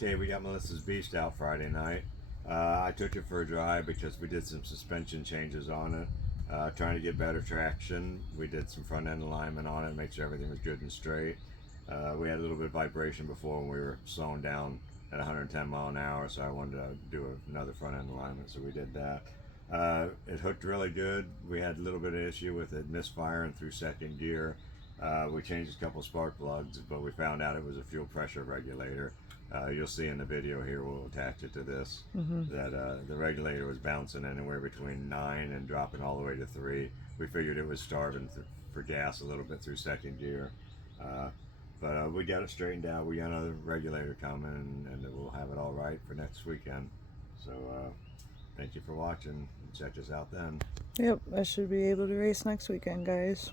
Okay, we got Melissa's Beast out Friday night. I took it for a drive because we did some suspension changes on it, trying to get better traction. We did some front end alignment on it, make sure everything was good and straight. We had a little bit of vibration before when we were slowing down at 110 mile an hour, so I wanted to do another front end alignment, so we did that. It hooked really good. We had a little bit of issue with it misfiring through second gear. We changed a couple spark plugs, but we found out it was a fuel pressure regulator. You'll see in the video here, we'll attach it to this, that the regulator was bouncing anywhere between 9 and dropping all the way to 3. We figured it was starving for gas a little bit through second gear. But we got it straightened out. We got another regulator coming, and we'll have it all right for next weekend. So thank you for watching. Check us out then. Yep, I should be able to race next weekend, guys.